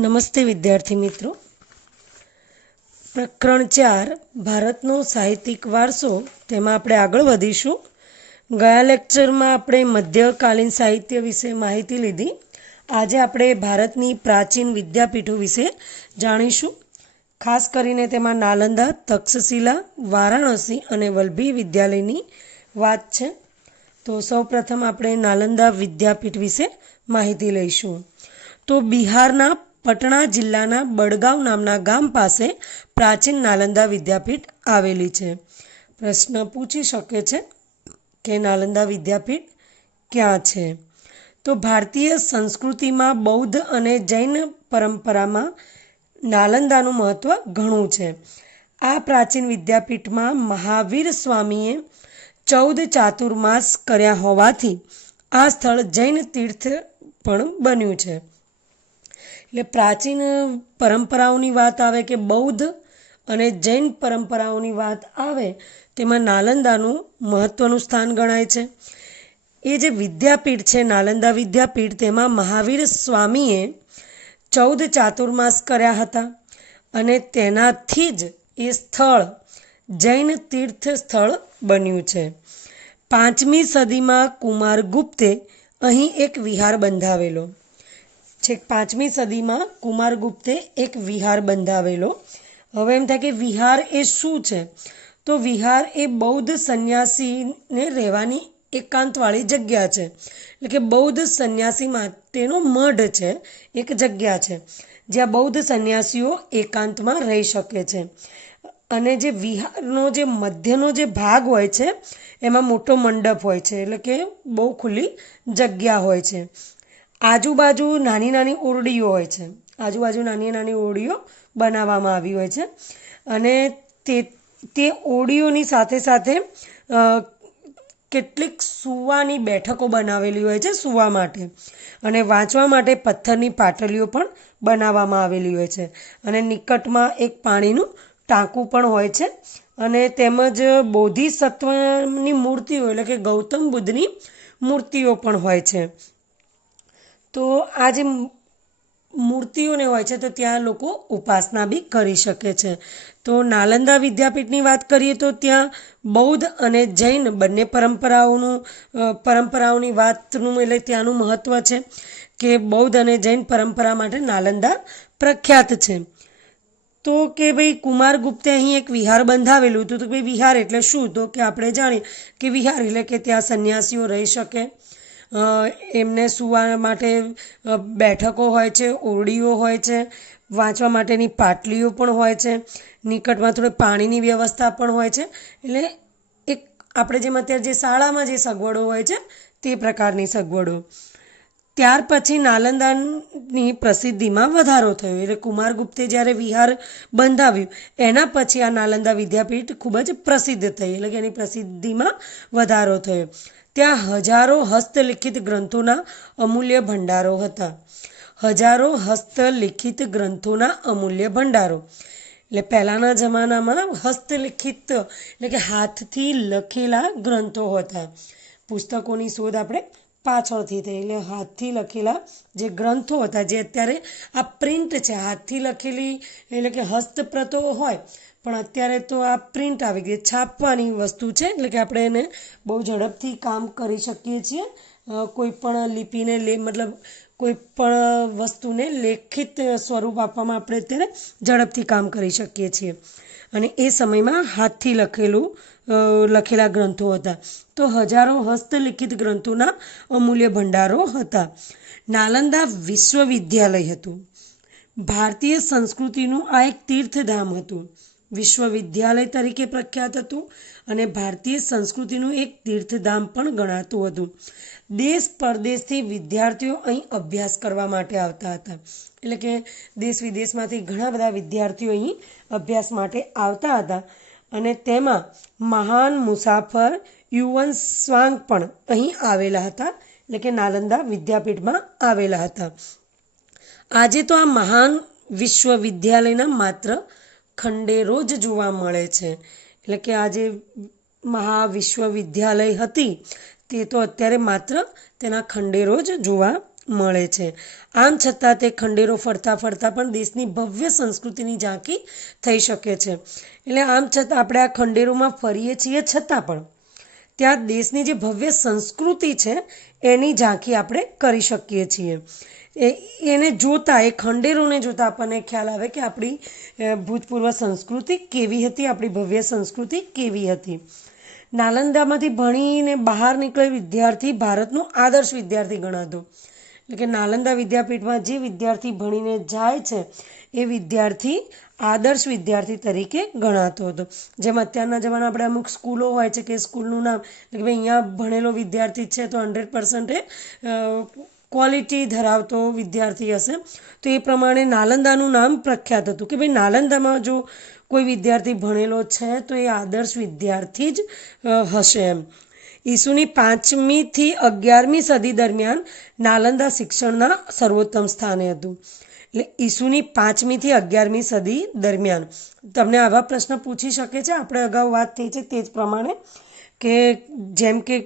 નમસ્તે વિદ્યાર્થી મિત્રો। પ્રકરણ 4 ભારતનો સાહિત્યિક વારસો તેમાં આપણે આગળ વધીશું। ગયા લેક્ચરમાં આપણે મધ્યકાલીન સાહિત્ય વિશે માહિતી લીધી। આજે આપણે ભારતની પ્રાચીન વિદ્યાપીઠો વિશે જાણીશું। ખાસ કરીને તેમાં નાલંદા, તક્ષશિલા, વારાણસી અને વલ્લભી વિદ્યાલયની વાત છે। તો સૌપ્રથમ આપણે નાલંદા વિદ્યાપીઠ વિશે માહિતી લઈશું। તો બિહારના પટણા જિલ્લાના બડગાંવ નામના ગામ પાસે પ્રાચીન નાલંદા વિદ્યાપીઠ આવેલી છે। પ્રશ્ન પૂછી શકે છે કે નાલંદા વિદ્યાપીઠ ક્યાં છે? તો ભારતીય સંસ્કૃતિમાં બૌદ્ધ અને જૈન પરંપરામાં નાલંદાનું મહત્ત્વ ઘણું છે। આ પ્રાચીન વિદ્યાપીઠમાં મહાવીર સ્વામીએ 14 ચાતુર્માસ કર્યા હોવાથી આ સ્થળ જૈન તીર્થ પણ બન્યું છે। એટલે પ્રાચીન પરંપરાઓની વાત આવે કે બૌદ્ધ અને જૈન પરંપરાઓની વાત આવે તેમાં નાલંદાનું મહત્ત્વનું સ્થાન ગણાય છે। એ જે વિદ્યાપીઠ છે નાલંદા વિદ્યાપીઠ, તેમાં મહાવીર સ્વામીએ 14 ચાતુર્માસ કર્યા હતા અને તેનાથી જ એ સ્થળ જૈન તીર્થ સ્થળ બન્યું છે। 5મી સદીમાં કુમારગુપ્તે અહીં એક વિહાર બંધાવેલો। છેક 5મી સદીમાં કુમારગુપ્તે એક વિહાર બંધાવેલો। હવે એમ થાય કે વિહાર એ શું છે? તો વિહાર એ બૌદ્ધ સંન્યાસીને રહેવાની એકાંતવાળી જગ્યા છે। એટલે કે બૌદ્ધ સંન્યાસી માટેનો મઢ છે, એક જગ્યા છે જ્યાં બૌદ્ધ સંન્યાસીઓ એકાંતમાં રહી શકે છે। અને જે વિહારનો જે મધ્યનો જે ભાગ હોય છે એમાં મોટો મંડપ હોય છે, એટલે કે બહુ ખુલ્લી જગ્યા હોય છે। આજુબાજુ નાની નાની ઓરડીઓ હોય છે, આજુબાજુ નાની નાની ઓરડીઓ બનાવવામાં આવી હોય છે અને તે ઓરડીઓની સાથે સાથે કેટલીક સૂવાની બેઠકો બનાવેલી હોય છે સૂવા માટે, અને વાંચવા માટે પથ્થરની પાટલીઓ પણ બનાવવામાં આવેલી હોય છે। અને નિકટમાં એક પાણીનું ટાંકું પણ હોય છે અને તેમજ બોધિસત્વની મૂર્તિઓ એટલે કે ગૌતમ બુદ્ધની મૂર્તિઓ પણ હોય છે। તો આ જે મૂર્તિઓને હોય છે તો ત્યાં લોકો ઉપાસના બી કરી શકે છે। તો નાલંદા વિદ્યાપીઠની વાત કરીએ તો ત્યાં બૌદ્ધ અને જૈન બંને પરંપરાઓની વાતનું એટલે ત્યાંનું મહત્ત્વ છે કે બૌદ્ધ અને જૈન પરંપરા માટે નાલંદા પ્રખ્યાત છે। તો કે ભાઈ કુમારગુપ્તે અહીં એક વિહાર બંધાવેલું હતું। તો ભાઈ વિહાર એટલે શું? તો કે આપણે જાણીએ કે વિહાર એટલે કે ત્યાં સંન્યાસીઓ રહી શકે, એમને સૂવા માટે બેઠકો હોય છે, ઓરડીઓ હોય છે, વાંચવા માટેની પાટલીઓ પણ હોય છે, નિકટમાં થોડી પાણીની વ્યવસ્થા પણ હોય છે। એટલે એક આપણે જેમ અત્યારે જે શાળામાં જે સગવડો હોય છે તે પ્રકારની સગવડો। ત્યાર પછી નાલંદાની પ્રસિદ્ધિમાં વધારો થયો, એટલે કુમારગુપ્તે જ્યારે વિહાર બંધાવ્યું એના પછી આ નાલંદા વિદ્યાપીઠ ખૂબ જ પ્રસિદ્ધ થઈ, એટલે કે એની પ્રસિદ્ધિમાં વધારો થયો। ત્યાં હજારો હસ્તલિખિત ગ્રંથોના અમૂલ્ય ભંડારો હતા, હજારો હસ્તલિખિત ગ્રંથોના અમૂલ્ય ભંડારો। એટલે પહેલાંના જમાનામાં હસ્તલિખિત એટલે કે હાથથી લખેલા ગ્રંથો હતા। પુસ્તકોની શોધ આપણે પાછળથી થઈ, એટલે હાથથી લખેલા જે ગ્રંથો હતા, જે અત્યારે આ પ્રિન્ટ છે હાથથી લખેલી એટલે કે હસ્તપ્રતો હોય, પણ અત્યારે તો આ પ્રિન્ટ આવી ગઈ, છાપવાની વસ્તુ છે, એટલે કે આપણે એને બહુ ઝડપથી કામ કરી શકીએ છીએ। કોઈ પણ લિપિને મતલબ કોઈ પણ વસ્તુને લેખિત સ્વરૂપ આપવામાં આપણે અત્યારે ઝડપથી કામ કરી શકીએ છીએ, અને એ સમયમાં હાથથી લખેલા ગ્રંથો હતા। તો હજારો હસ્તલિખિત ગ્રંથોના અમૂલ્ય ભંડારો હતા। નાલંદા વિશ્વવિદ્યાલય હતું, ભારતીય સંસ્કૃતિનું આ એક તીર્થધામ હતું, વિશ્વવિદ્યાલય તરીકે પ્રખ્યાત હતું અને ભારતીય સંસ્કૃતિનું એક તીર્થધામ પણ ગણાતું હતું। દેશ પરદેશથી વિદ્યાર્થીઓ અહીં અભ્યાસ કરવા માટે આવતા હતા, એટલે કે દેશ વિદેશમાંથી ઘણા બધા વિદ્યાર્થીઓ અહીં અભ્યાસ માટે આવતા હતા, અને તેમાં મહાન મુસાફર યુવન સ્વાંગ પણ અહીં આવેલા હતા, એટલે કે નાલંદા વિદ્યાપીઠમાં આવેલા હતા। આજે તો આ મહાન વિશ્વવિદ્યાલયના માત્ર ખંડેરો જ જોવા મળે છે, એટલે કે આ જે મહાવિશ્વવિદ્યાલય હતી તે તો અત્યારે માત્ર તેના ખંડેરો જ જોવા મળે છે. આમ છતાં તે ખંડેરો ફરતા ફરતા પણ દેશની ભવ્ય સંસ્કૃતિની ઝાંખી થઈ શકે છે. એટલે આમ છતાં આપણે આ ખંડેરોમાં ફરીએ છીએ છતાં પણ ત્યાં દેશની જે ભવ્ય સંસ્કૃતિ છે એની ઝાંખી આપણે કરી શકીએ છીએ. એને જોતાં, એ ખંડેરોને જોતાં આપણને ખ્યાલ આવે કે આપણી ભૂતપૂર્વ સંસ્કૃતિ કેવી હતી, આપણી ભવ્ય સંસ્કૃતિ કેવી હતી. નાલંદામાંથી ભણીને બહાર નીકળેલ વિદ્યાર્થી ભારતનો આદર્શ વિદ્યાર્થી ગણાતો. એટલે કે નાલંદા વિદ્યાપીઠમાં જે વિદ્યાર્થી ભણીને જાય છે એ વિદ્યાર્થી આદર્શ વિદ્યાર્થી તરીકે ગણાતો હતો. જેમ અત્યારના જમાના આપણે અમુક સ્કૂલો હોય છે કે સ્કૂલનું નામ એટલે કે ભાઈ અહીંયા ભણેલો વિદ્યાર્થી છે તો 100% ક્વોલિટી ધરાવતો વિદ્યાર્થી હશે. તો એ પ્રમાણે નાલંદાનું નામ પ્રખ્યાત હતું કે ભાઈ નાલંદામાં જો કોઈ વિદ્યાર્થી ભણેલો છે તો એ આદર્શ વિદ્યાર્થી જ હશે એમ. ઈસુની 5મી થી 11મી સદી દરમિયાન નાલંદા શિક્ષણના સર્વોત્તમ સ્થાને હતું. એટલે ઈસુની 5મી થી 11મી સદી દરમિયાન તમને આવા પ્રશ્ન પૂછી શકે છે. આપણે અગાઉ વાત થઈ છે તે જ પ્રમાણે કે જેમ કે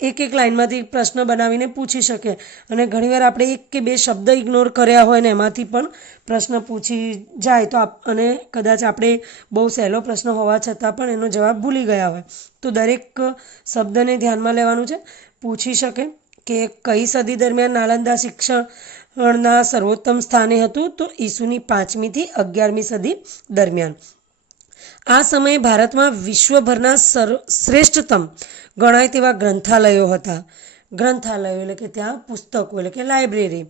એક લાઇનમાંથી પ્રશ્ન બનાવીને પૂછી શકે અને ઘણીવાર આપણે એક કે બે શબ્દ ઇગ્નોર કર્યા હોય ને એમાંથી પણ પ્રશ્ન પૂછી જાય તો અને કદાચ આપણે બહુ સહેલો પ્રશ્ન હોવા છતાં પણ એનો જવાબ ભૂલી ગયા હોય તો દરેક શબ્દને ધ્યાનમાં લેવાનું છે. પૂછી શકે કે કઈ સદી દરમિયાન નાલંદા શિક્ષણના સર્વોત્તમ સ્થાને હતું, તો ઈસુની 5મી થી 11મી સદી દરમિયાન. આ સમયે ભારતમાં વિશ્વભરના શ્રેષ્ઠતમ ગણાય તેવા ગ્રંથાલયો હતા. ગ્રંથાલયો એટલે કે ત્યાં પુસ્તકો એટલે કે લાઇબ્રેરી,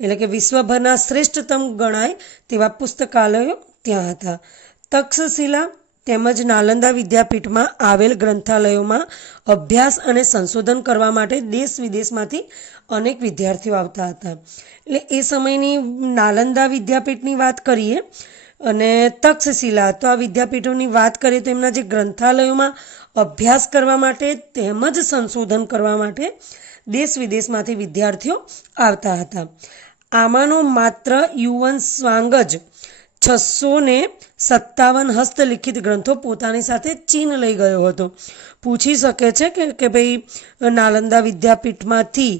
એટલે કે વિશ્વભરના શ્રેષ્ઠતમ ગણાય તેવા પુસ્તકાલયો ત્યાં હતા. તક્ષશિલા તેમજ નાલંદા વિદ્યાપીઠમાં આવેલ ગ્રંથાલયોમાં અભ્યાસ અને સંશોધન કરવા માટે દેશ વિદેશમાંથી અનેક વિદ્યાર્થીઓ આવતા હતા. એટલે એ સમયની નાલંદા વિદ્યાપીઠની વાત કરીએ અને તક્ષશિલા, તો આ વિદ્યાપીઠોની વાત કરીએ તો એમના જે ગ્રંથાલયોમાં અભ્યાસ કરવા માટે તેમજ સંશોધન કરવા માટે દેશ વિદેશમાંથી વિદ્યાર્થીઓ આવતા હતા. આમાંનો માત્ર યુવન સ્વાંગ જ 657 હસ્તલિખિત ગ્રંથો પોતાની સાથે ચીન લઈ ગયો હતો. પૂછી શકે છે કે ભાઈ નાલંદા વિદ્યાપીઠમાંથી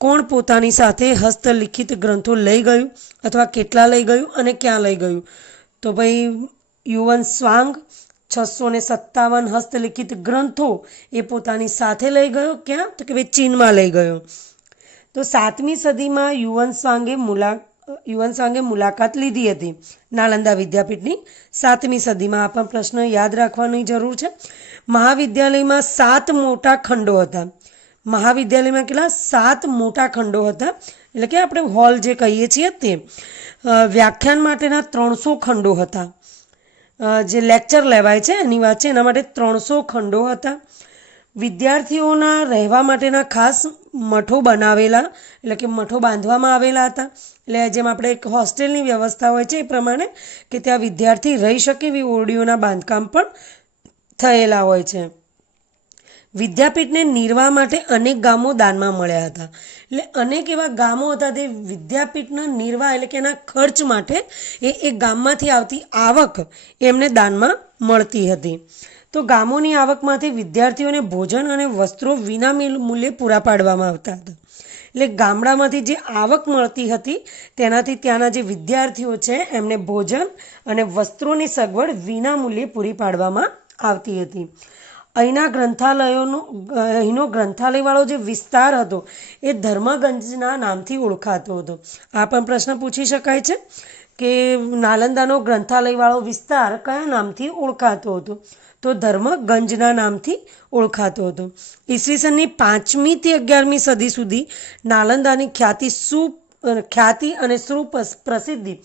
કોણ પોતાની સાથે હસ્તલિખિત ગ્રંથો લઈ ગયું અથવા કેટલા લઈ ગયું અને ક્યાં લઈ ગયું. તો ભાઈ યુવન સ્વાંગ 657 હસ્તલિખિત ગ્રંથો એ પોતાની સાથે લઈ ગયો. ક્યાં? તો કે ભાઈ ચીનમાં લઈ ગયો. તો 7મી સદીમાં યુવન સ્વાંગે મુલાકાત લીધી હતી નાલંદા વિદ્યાપીઠની. 7મી સદીમાં આ પણ પ્રશ્ન યાદ રાખવાની જરૂર છે. મહાવિદ્યાલયમાં 7 મોટા ખંડો હતા. મહાવિદ્યાલયમાં કેટલા? 7 મોટા ખંડો હતા, એટલે કે આપણે હોલ જે કહીએ છીએ તે. વ્યાખ્યાન માટેના 300 ખંડો હતા. જે લેક્ચર લેવાય છે એની વાત છે, એના માટે 300 ખંડો હતા. વિદ્યાર્થીઓના રહેવા માટેના ખાસ મઠો બનાવેલા, એટલે કે મઠો બાંધવામાં આવેલા હતા. એટલે જેમ આપણે એક હોસ્ટેલની વ્યવસ્થા હોય છે એ પ્રમાણે કે ત્યાં વિદ્યાર્થી રહી શકે એવી ઓરડીઓના બાંધકામ પણ થયેલા હોય છે. વિદ્યાપીઠને નિર્વાહ માટે અનેક ગામો દાનમાં મળ્યા હતા. એટલે અનેક એવા ગામો હતા તે વિદ્યાપીઠના નિર્વાહ એટલે કે એના ખર્ચ માટે એ ગામમાંથી આવતી આવક એમને દાનમાં મળતી હતી. તો ગામોની આવકમાંથી વિદ્યાર્થીઓને ભોજન અને વસ્ત્રો વિના મૂલ્યે પૂરા પાડવામાં આવતા હતા. એટલે ગામડામાંથી જે આવક મળતી હતી તેનાથી ત્યાંના જે વિદ્યાર્થીઓ છે એમને ભોજન અને વસ્ત્રોની સગવડ વિના મૂલ્યે પૂરી પાડવામાં આવતી હતી. અહીંનો ગ્રંથાલયવાળો જે વિસ્તાર હતો એ ધર્મગંજના નામથી ઓળખાતો હતો. આ પણ પ્રશ્ન પૂછી શકાય છે કે નાલંદાનો ગ્રંથાલયવાળો વિસ્તાર કયા નામથી ઓળખાતો હતો? તો ધર્મગંજના નામથી ઓળખાતો હતો. ઈસવીસનની 5મી થી 11મી સદી સુધી નાલંદાની ખ્યાતિ અને સુપ્રસિદ્ધિ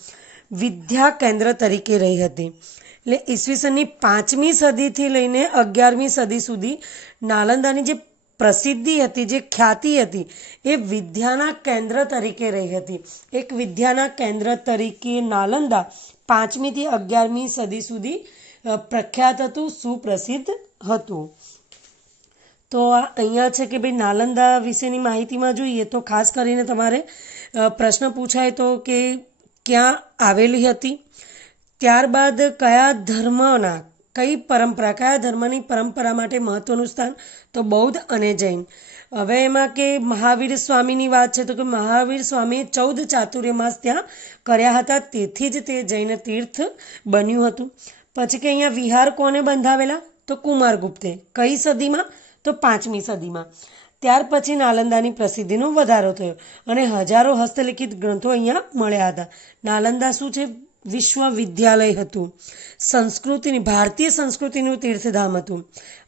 વિદ્યા કેન્દ્ર તરીકે રહી હતી. એટલે ઈસવીસનની 5મી સદીથી લઈને 11મી સદી સુધી નાલંદાની જે પ્રસિદ્ધિ હતી, જે ખ્યાતિ હતી, એ વિદ્યાના કેન્દ્ર તરીકે રહી હતી. એક વિદ્યાના કેન્દ્ર તરીકે નાલંદા 5મી થી 11મી સદી સુધી પ્રખ્યાત હતું, સુપ્રસિદ્ધ હતું. તો અહીંયા છે કે ભાઈ નાલંદા વિશેની માહિતીમાં જોઈએ તો ખાસ કરીને તમારે પ્રશ્ન પૂછાય તો કે ક્યાં આવેલી હતી, ત્યારબાદ કયા ધર્મના કઈ પરંપરા, કયા ધર્મની પરંપરા માટે મહત્વનું સ્થાન? તો બૌદ્ધ અને જૈન. હવે એમાં કે મહાવીર સ્વામીની વાત છે, તો કે મહાવીર સ્વામીએ 14 ચાતુર્માસ ત્યાં કર્યા હતા, તેથી જ તે જૈન તીર્થ બન્યું હતું. પછી કે અહીંયા વિહાર કોને બંધાવેલા? તો કુમારગુપ્તે. કઈ સદીમાં? તો 5મી સદીમાં. ત્યાર પછી નાલંદાની પ્રસિદ્ધિનો વધારો થયો અને હજારો હસ્તલિખિત ગ્રંથો અહીંયા મળ્યા હતા. નાલંદા શું છે? વિશ્વવિદ્યાલય હતું, સંસ્કૃતિની, ભારતીય સંસ્કૃતિનું તીર્થધામ હતું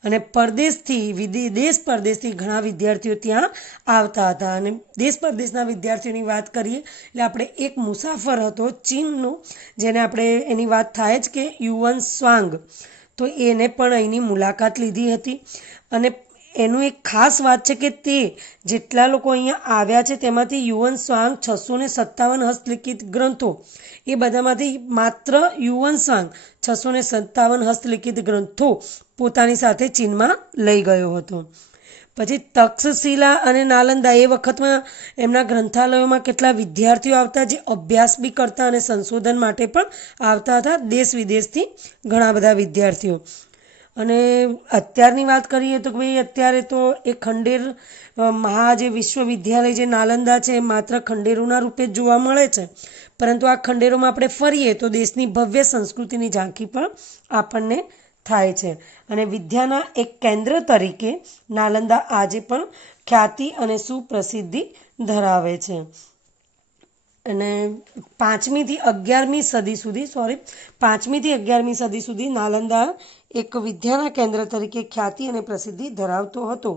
અને પરદેશથી દેશ પરદેશથી ઘણા વિદ્યાર્થીઓ ત્યાં આવતા હતા. અને દેશ પરદેશના વિદ્યાર્થીઓની વાત કરીએ એટલે આપણે એક મુસાફર હતો ચીનનો, જેને આપણે એની વાત થાય જ કે યુવન સ્વાંગ, તો એને પણ અહીંની મુલાકાત લીધી હતી. અને એનું એક ખાસ વાત છે કે તે જેટલા લોકો અહીંયા આવ્યા છે તેમાંથી યુવન સ્વાંગ 657 હસ્તલિખિત ગ્રંથો, એ બધામાંથી માત્ર યુવન સ્વાંગ 657 હસ્તલિખિત ગ્રંથો પોતાની સાથે ચીનમાં લઈ ગયો હતો. પછી તક્ષશિલા અને નાલંદા, એ વખતમાં એમના ગ્રંથાલયોમાં કેટલા વિદ્યાર્થીઓ આવતા જે અભ્યાસ બી કરતા અને સંશોધન માટે પણ આવતા હતા, દેશ વિદેશથી ઘણા બધા વિદ્યાર્થીઓ. અને અત્યારની વાત કરીએ તો ભાઈ અત્યારે તો એ ખંડેર જે વિશ્વવિદ્યાલય જે નાલંદા છે એ માત્ર ખંડેરોના રૂપે જ જોવા મળે છે, પરંતુ આ ખંડેરોમાં આપણે ફરીએ તો દેશની ભવ્ય સંસ્કૃતિની ઝાંખી પણ આપણને થાય છે. અને વિદ્યાના એક કેન્દ્ર તરીકે નાલંદા આજે પણ ખ્યાતિ અને સુપ્રસિદ્ધિ ધરાવે છે. અને 5મી થી 11મી સદી સુધી નાલંદા એક વિદ્યાના કેન્દ્ર તરીકે ખ્યાતિ અને પ્રસિદ્ધિ ધરાવતો હતો.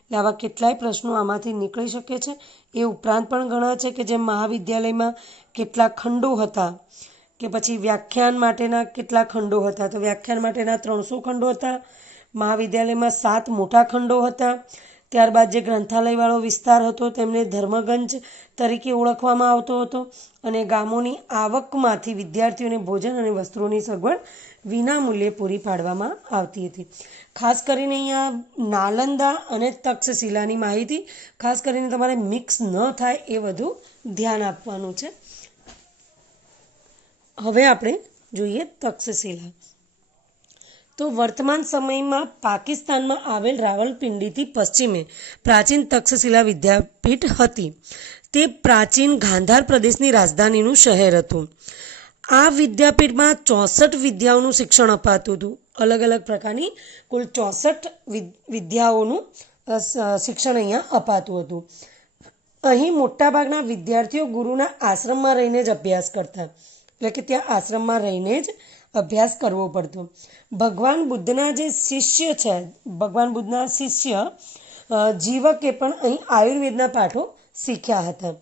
એટલે આવા કેટલાય પ્રશ્નો આમાંથી નીકળી શકે છે. એ ઉપરાંત પણ ઘણા છે કે જેમ મહાવિદ્યાલયમાં કેટલા ખંડો હતા, કે પછી વ્યાખ્યાન માટેના કેટલા ખંડો હતા, તો વ્યાખ્યાન માટેના 300 ખંડો હતા. મહાવિદ્યાલયમાં 7 મોટા ખંડો હતા. ત્યારબાદ જે ગ્રંથાલયવાળો વિસ્તાર હતો તેમને ધર્મગંજ તરીકે ઓળખવામાં આવતો હતો. અને ગામોની આવકમાંથી વિદ્યાર્થીઓને ભોજન અને વસ્ત્રોની સગવડ વિના મૂલ્યે પૂરી પાડવામાં આવતી હતી. ખાસ કરીને અહીંયા નાલંદા અને તક્ષશિલાની માહિતી ખાસ કરીને તમારે મિક્સ ન થાય એ વધુ ધ્યાન આપવાનું છે. હવે આપણે જોઈએ તક્ષશિલા. તો વર્તમાન સમયમાં પાકિસ્તાનમાં આવેલ રાવલપિંડીથી પશ્ચિમે પ્રાચીન તક્ષશિલા વિદ્યાપીઠ હતી. તે પ્રાચીન ગાંધાર પ્રદેશની રાજધાનીનું શહેર હતું. આ વિદ્યાપીઠમાં 64 વિદ્યાઓનું શિક્ષણ અપાતું હતું. અલગ અલગ પ્રકારની કુલ 64 વિદ્યાઓનું શિક્ષણ અહીંયા અપાતું હતું. અહીં મોટાભાગના વિદ્યાર્થીઓ ગુરુના આશ્રમમાં રહીને જ અભ્યાસ કરતા, એટલે કે ત્યાં આશ્રમમાં રહીને જ અભ્યાસ કરવો પડતો. ભગવાન બુદ્ધના શિષ્ય જીવકે પણ અહીં આયુર્વેદના પાઠો શીખ્યા હતા.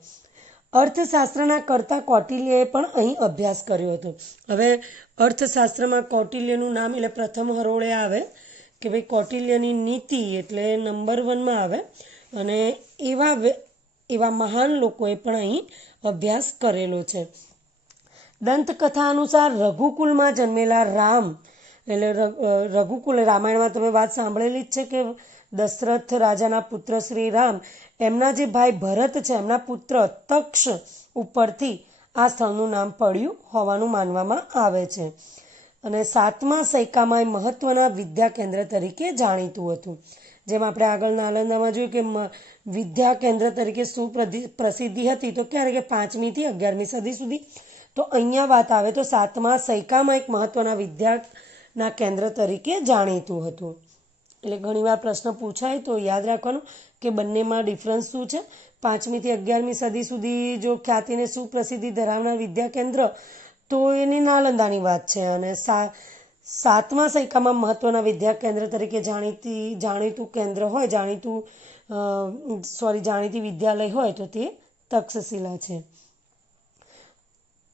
અર્થશાસ્ત્રના કર્તા કૌટિલ્યએ પણ અહીં અભ્યાસ કર્યો હતો. હવે અર્થશાસ્ત્રમાં કૌટિલ્યનું નામ એટલે પ્રથમ હરોળે આવે કે ભાઈ કૌટિલ્યની નીતિ એટલે નંબર 1માં આવે. અને એવા મહાન લોકોએ પણ અહીં અભ્યાસ કરેલો છે. દંતકથા અનુસાર રઘુકુલમાં જન્મેલા રામ, એટલે રઘુકુલ રામાયણમાં તમે વાત સાંભળેલી જ છે કે દશરથ રાજાના પુત્ર શ્રી રામ, એમના જે ભાઈ ભરત છે એમના પુત્ર તક્ષ ઉપરથી આ સ્થળનું નામ પડ્યું હોવાનું માનવામાં આવે છે. અને 7મા સૈકામાં મહત્વના વિદ્યા કેન્દ્ર તરીકે જાણીતું હતું. જેમ આપણે આગળ નાલંદામાં જોયું કે વિદ્યા કેન્દ્ર તરીકે શું પ્રસિદ્ધિ હતી, તો ક્યારે કે 5મી થી 11મી સદી સુધી. તો અહીંયા વાત આવે તો 7મા સૈકામાં એક મહત્વના વિદ્યાના કેન્દ્ર તરીકે જાણીતું હતું. એટલે ઘણીવાર પ્રશ્ન પૂછાય તો યાદ રાખવાનું કે બંનેમાં ડિફરન્સ શું છે. 5મી થી 11મી સદી સુધી જો ખ્યાતિને સુપ્રસિદ્ધિ ધરાવનાર વિદ્યા કેન્દ્ર તો એની નાલંદાની વાત છે. અને 7મા સૈકામાં મહત્વના વિદ્યા કેન્દ્ર તરીકે જાણીતું કેન્દ્ર હોય, જાણીતી વિદ્યાલય હોય તો તે તક્ષશિલા છે.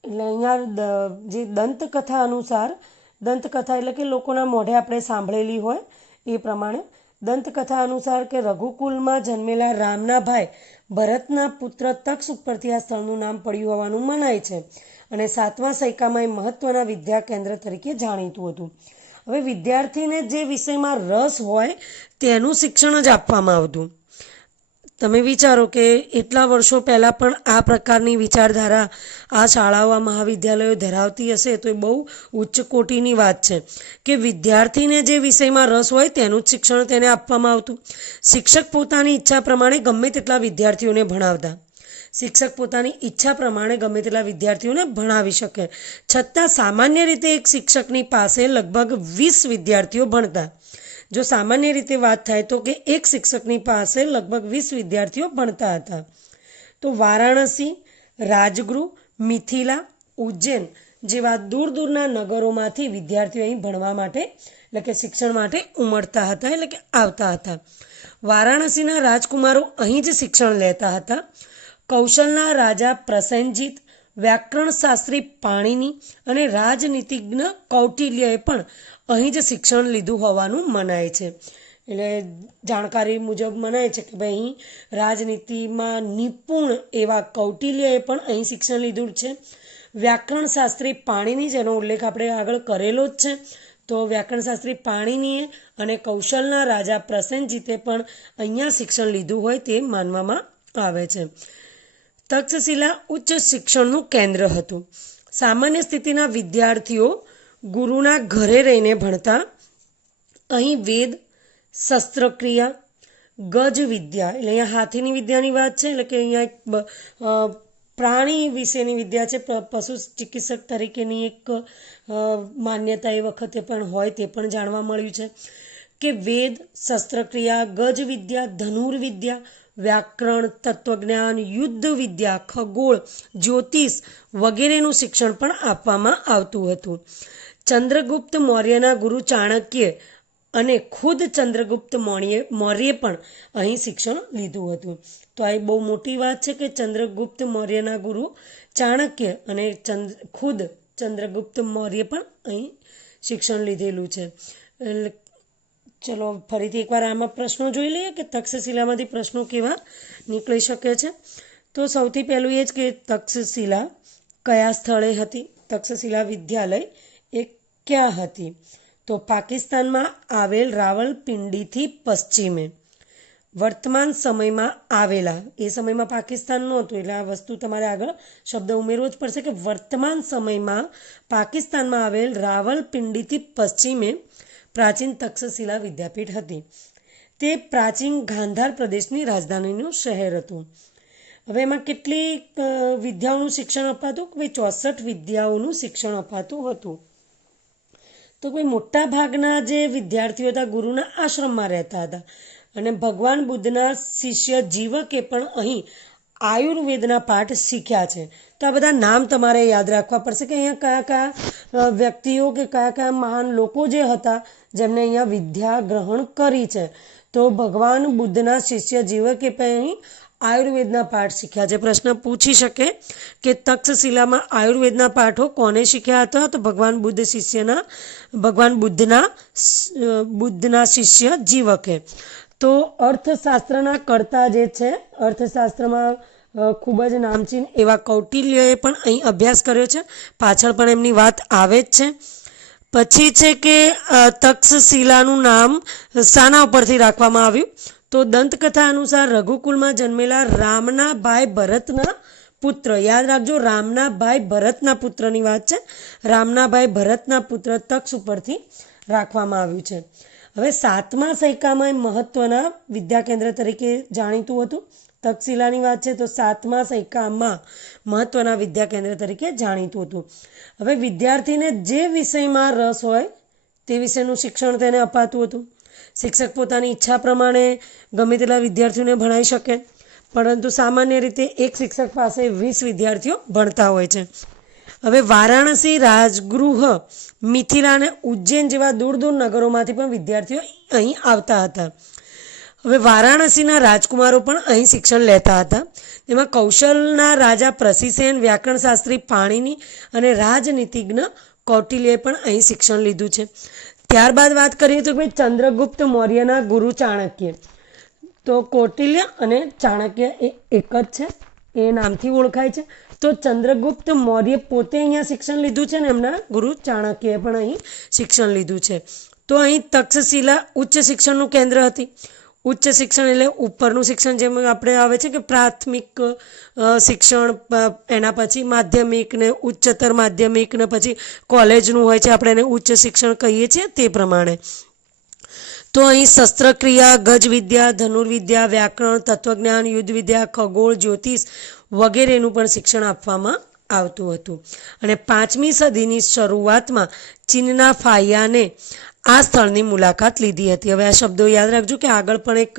એટલે અહીંયા જે દંતકથા અનુસાર, દંતકથા એટલે કે લોકોના મોઢે આપણે સાંભળેલી હોય એ પ્રમાણે, દંતકથા અનુસાર કે રઘુકુલમાં જન્મેલા રામના ભાઈ ભરતના પુત્ર તક્ષ ઉપરથી આ સ્થળનું નામ પડ્યું હોવાનું મનાય છે. અને 7મા સૈકામાં એ મહત્વના વિદ્યા કેન્દ્ર તરીકે જાણીતું હતું. હવે વિદ્યાર્થીને જે વિષયમાં રસ હોય તેનું શિક્ષણ જ આપવામાં આવતું. તમે વિચારો કે એટલા વર્ષો પહેલાં પણ આ પ્રકારની વિચારધારા આ શાળાઓ આ મહાવિદ્યાલયો ધરાવતી હશે તો એ બહુ ઉચ્ચ કોટીની વાત છે કે વિદ્યાર્થીને જે વિષયમાં રસ હોય તેનું જ શિક્ષણ તેને આપવામાં આવતું. શિક્ષક પોતાની ઈચ્છા પ્રમાણે ગમે તેટલા વિદ્યાર્થીઓને ભણાવતા. શિક્ષક પોતાની ઈચ્છા પ્રમાણે ગમે તેટલા વિદ્યાર્થીઓને ભણાવી શકે, છતાં સામાન્ય રીતે એક શિક્ષકની પાસે લગભગ 20 વિદ્યાર્થીઓ ભણતા. જો સામાન્ય રીતે વાત થાય તો કે એક શિક્ષકની પાસે લગભગ 20 વિદ્યાર્થીઓ ભણતા હતા. તો વારાણસી, રાજગૃહ, મિથિલા, ઉજ્જૈન જેવા દૂર દૂરના નગરોમાંથી વિદ્યાર્થીઓ અહીં ભણવા માટે એટલે કે શિક્ષણ માટે ઉમટતા હતા એટલે કે આવતા હતા. વારાણસીના રાજકુમારો અહીં જ શિક્ષણ લેતા હતા. કૌશલના રાજા પ્રસેનજીત, વ્યાકરણ શાસ્ત્રી પાણિની અને રાજનીતિજ્ઞ કૌટિલ્યએ પણ અહીં જ શિક્ષણ લીધું હોવાનું મનાય છે. એટલે જાણકારી મુજબ મનાય છે કે ભાઈ અહીં રાજનીતિમાં નિપુણ એવા કૌટિલ્યએ પણ અહીં શિક્ષણ લીધું છે. વ્યાકરણ શાસ્ત્રી પાણિની જેનો ઉલ્લેખ આપણે આગળ કરેલો જ છે. તો વ્યાકરણ શાસ્ત્રી પાણિનીએ અને કૌશલના રાજા પ્રસેનજીતે પણ અહીંયા શિક્ષણ લીધું હોય તે માનવામાં આવે છે. તક્ષશિલા ઉચ્ચ શિક્ષણનું કેન્દ્ર હતું. સામાન્ય સ્થિતિના વિદ્યાર્થીઓ ગુરુના ઘરે રહીને ભણતા. અહીં વેદ, શસ્ત્રક્રિયા, ગજ વિદ્યા એટલે અહીંયા હાથીની વિદ્યાની વાત છે એટલે કે અહીંયા એક પ્રાણી વિશેની વિદ્યા છે. પશુ ચિકિત્સક તરીકેની એક માન્યતા એ વખતે પણ હોય તે પણ જાણવા મળ્યું છે કે વેદ, શસ્ત્રક્રિયા, ગજ વિદ્યા, ધનુર્વિદ્યા, વ્યાકરણ, તત્વજ્ઞાન, યુદ્ધ વિદ્યા, ખગોળ, જ્યોતિષ વગેરેનું શિક્ષણ પણ આપવામાં આવતું હતું. ચંદ્રગુપ્ત મૌર્યના ગુરુ ચાણક્ય અને ખુદ ચંદ્રગુપ્ત મૌર્યે પણ અહીં શિક્ષણ લીધું હતું. તો આ બહુ મોટી વાત છે કે ચંદ્રગુપ્ત મૌર્યના ગુરુ ચાણક્ય અને ખુદ ચંદ્રગુપ્ત મૌર્ય પણ અહીં શિક્ષણ લીધેલું છે. ચલો ફરીથી એકવાર આમાં પ્રશ્નો જોઈ લઈએ કે તક્ષશિલામાંથી પ્રશ્નો કેવા નીકળી શકે છે. તો સૌથી પહેલું એ જ કે તક્ષશિલા કયા સ્થળે હતી? તક્ષશિલા વિદ્યાલય એ ક્યાં હતી? તો પાકિસ્તાનમાં આવેલ રાવલપિંડીથી પશ્ચિમે. વર્તમાન સમયમાં આવેલા, એ સમયમાં પાકિસ્તાન નહોતું એટલે આ વસ્તુ તમારે આગળ શબ્દ ઉમેરવો જ પડશે કે વર્તમાન સમયમાં પાકિસ્તાનમાં આવેલ રાવલપિંડીથી પશ્ચિમે પ્રાચીન તક્ષશિલા વિદ્યાપીઠ હતી. તે પ્રાચીન ગાંધાર પ્રદેશની રાજધાનીનું શહેર હતું. હવે એમાં કેટલી વિદ્યાઓનું શિક્ષણ અપાતું? કે ભાઈ 64 વિદ્યાઓનું શિક્ષણ અપાતું હતું. તો ભાઈ મોટા ભાગના જે વિદ્યાર્થીઓ હતા ગુરુના આશ્રમમાં રહેતા હતા અને ભગવાન બુદ્ધના શિષ્ય જીવકે પણ અહીં આયુર્વેદના પાઠ શીખ્યા છે. તો આ બધા નામ તમારે યાદ રાખવા પડશે કે અહીંયા કયા કયા વ્યક્તિઓ કે કયા કયા મહાન લોકો જે હતા જેમને અહીંયા વિદ્યા ગ્રહણ કરી છે. તો ભગવાન બુદ્ધના શિષ્ય જીવકે પણ અહીં આયુર્વેદના પાઠ શીખ્યા છે. પ્રશ્ન પૂછી શકે કે તક્ષશિલામાં આયુર્વેદના પાઠો કોને શીખ્યા હતા? તો ભગવાન બુદ્ધના શિષ્ય જીવકે. તો અર્થશાસ્ત્રના કર્તા જે છે, અર્થશાસ્ત્રમાં ખૂબ જ નામચીન એવા કૌટિલ્યએ પણ અહીં અભ્યાસ કર્યો છે. પાછળ પણ એમની વાત આવે જ છે. પછી છે કે તક્ષશિલાનું નામ શાના ઉપરથી રાખવામાં આવ્યું? તો દંતકથા અનુસાર રઘુકુલમાં જન્મેલા રામના ભાઈ ભરતના પુત્ર, યાદ રાખજો રામના ભાઈ ભરતના પુત્રની વાત છે. રામના ભાઈ ભરતના પુત્ર તક્ષ ઉપરથી રાખવામાં આવ્યું છે. હવે 7મા સૈકામાં મહત્વના વિદ્યા કેન્દ્ર તરીકે જાણીતું હતું. તક્ષશિલાની વાત છે તો 7મા સૈકામાં મહત્વના વિદ્યા કેન્દ્ર તરીકે જાણીતું હતું. હવે વિદ્યાર્થીને જે વિષયમાં રસ હોય તે વિષયનું શિક્ષણ તેને અપાતું હતું. શિક્ષક પોતાની ઈચ્છા પ્રમાણે ગમે તેટલા વિદ્યાર્થીઓને ભણાવી શકે, પરંતુ સામાન્ય રીતે એક શિક્ષક પાસે 20 વિદ્યાર્થીઓ ભણતા હોય છે. હવે વારાણસી, રાજગૃહ, મિથિલા અને ઉજ્જૈન જેવા દૂર દૂર નગરોમાંથી પણ વિદ્યાર્થીઓ અહીં આવતા હતા. હવે વારાણસીના રાજકુમારો પણ અહીં શિક્ષણ લેતા હતા. તેમાં કૌશલના રાજા પ્રસિસેન, વ્યાકરણ શાસ્ત્રી પાણિની અને રાજનીતિજ્ઞ કૌટિલ્યએ પણ અહીં શિક્ષણ લીધું છે. ત્યારબાદ વાત કરીએ તો ભાઈ ચંદ્રગુપ્ત મૌર્યના ગુરુ ચાણક્ય. તો કૌટિલ્ય અને ચાણક્ય એ એક જ છે, એ નામથી ઓળખાય છે. તો ચંદ્રગુપ્ત મૌર્ય પોતે અહીંયા શિક્ષણ લીધું છે ને એમના ગુરુ ચાણક્યએ પણ અહીં શિક્ષણ લીધું છે. તો અહીં તક્ષશિલા ઉચ્ચ શિક્ષણનું કેન્દ્ર હતી. ઉચ્ચ શિક્ષણ એટલે ઉપરનું શિક્ષણ, જેમ આપણે આવે છે કે પ્રાથમિક શિક્ષણ, એના પછી માધ્યમિક ને ઉચ્ચતર માધ્યમિક ને પછી કોલેજનું હોય છે, આપણે એને ઉચ્ચ શિક્ષણ કહીએ છીએ તે પ્રમાણે. તો અહીં શસ્ત્રક્રિયા, ગજવિદ્યા, ધનુર્વિદ્યા, વ્યાકરણ, તત્વજ્ઞાન, યુદ્ધવિદ્યા, ખગોળ, જ્યોતિષ વગેરેનું પણ શિક્ષણ આપવામાં આવતું હતું. અને 5મી સદીની શરૂઆતમાં ચીનના ફાહિયાને આ સ્થળની મુલાકાત લીધી હતી. હવે આ શબ્દો યાદ રાખજો કે આગળ પણ એક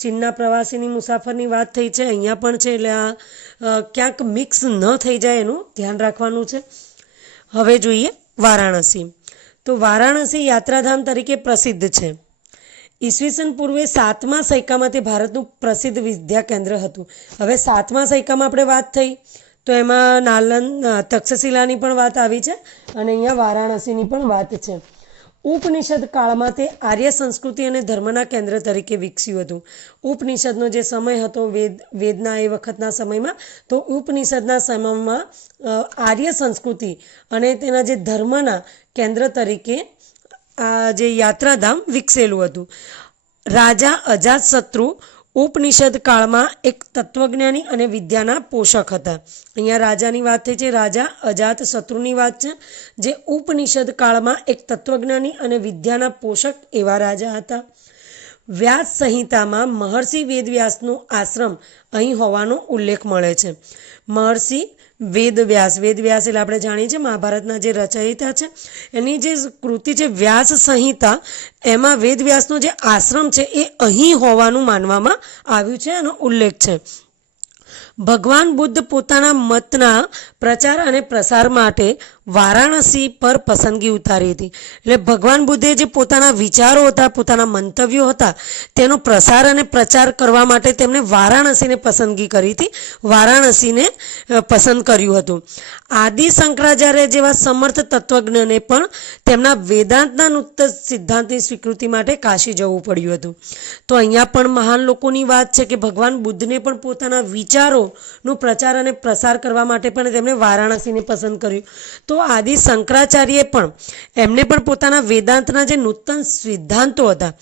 ચીનના પ્રવાસીની મુસાફરની વાત થઈ છે, અહીંયા પણ છે, એટલે આ ક્યાંક મિક્સ ન થઈ જાય એનું ધ્યાન રાખવાનું છે. હવે જોઈએ વારાણસી. તો વારાણસી યાત્રાધામ તરીકે પ્રસિદ્ધ છે. ઈસવીસન પૂર્વે 7મા સૈકામાં તે ભારતનું પ્રસિદ્ધ વિદ્યા કેન્દ્ર હતું. હવે 7મા સૈકામાં આપણે વાત થઈ તો એમાં તક્ષશિલાની પણ વાત આવી છે અને અહીંયા વારાણસીની પણ વાત છે. ઉપનિષદ કાળમાં તે આર્ય સંસ્કૃતિ અને ધર્મના કેન્દ્ર તરીકે વિકસ્યું હતું. ઉપનિષદનો જે સમય હતો વેદના એ વખતના સમયમાં, તો ઉપનિષદના સમયમાં આર્ય સંસ્કૃતિ અને તેના જે ધર્મના કેન્દ્ર તરીકે આ જે યાત્રાધામ વિકસેલું હતું. રાજા અજાતશત્રુ ઉપનિષદ કાળમાં એક તત્વજ્ઞાની અને વિદ્યાના પોષક હતા. અહીંયા રાજાની વાત થઈ છે, રાજા અજાતશત્રુની વાત છે, જે ઉપનિષદ કાળમાં એક તત્વજ્ઞાની અને વિદ્યાના પોષક એવા રાજા હતા. વ્યાસ સંહિતામાં મહર્ષિ વેદવ્યાસનો આશ્રમ અહીં હોવાનો ઉલ્લેખ મળે છે. મહર્ષિ વેદવ્યાસ એટલે આપણે જાણીએ છીએ મહાભારતના જે રચયિતા છે, એની જે કૃતિ છે વ્યાસ સંહિતા, એમાં વેદવ્યાસનો જે આશ્રમ છે એ અહીં હોવાનું માનવામાં આવ્યું છે, એનો ઉલ્લેખ છે. ભગવાન બુદ્ધ પોતાના મતના પ્રચાર અને પ્રસાર માટે વારાણસી પર પસંદગી ઉતારી હતી. એટલે ભગવાન બુદ્ધે જે પોતાના વિચારો હતા, પોતાના મંતવ્યો હતા, તેનો પ્રસાર અને પ્રચાર કરવા માટે તેમણે વારાણસીને પસંદગી કરી હતી, વારાણસીને પસંદ કર્યું હતું. આદિ શંકરાચાર્ય જેવા સમર્થ તત્વજ્ઞને પણ તેમના વેદાંતના નૂતન સિદ્ધાંતની સ્વીકૃતિ માટે કાશી જવું પડ્યું હતું. તો અહીંયા પણ મહાન લોકોની વાત છે કે ભગવાન બુદ્ધને પણ પોતાના વિચારોનો પ્રચાર અને પ્રસાર કરવા માટે પણ તેમણે વારાણસીને પસંદ કર્યું. તો આદિ શંકરાચાર્યએ પણ એમને પણ પોતાના વેદાંતના જે નૂતન સિદ્ધાંતો હતા,